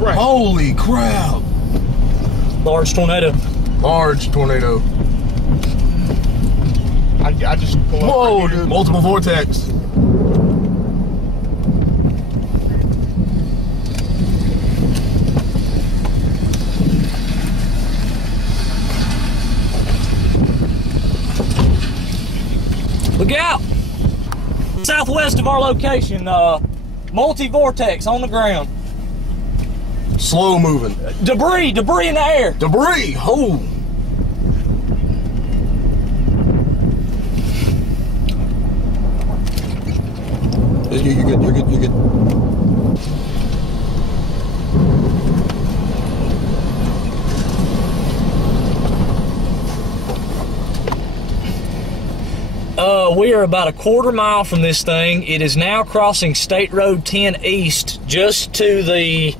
Right. Holy crap. Large tornado. Large tornado. I just pull up Whoa, right here. dude. Multiple vortex. Look out! Southwest of our location, multi-vortex on the ground. Slow moving. Debris in the air. Debris. Oh. You're good. You're good. You're good. We are about a quarter mile from this thing. It is now crossing State Road 10 East, just to the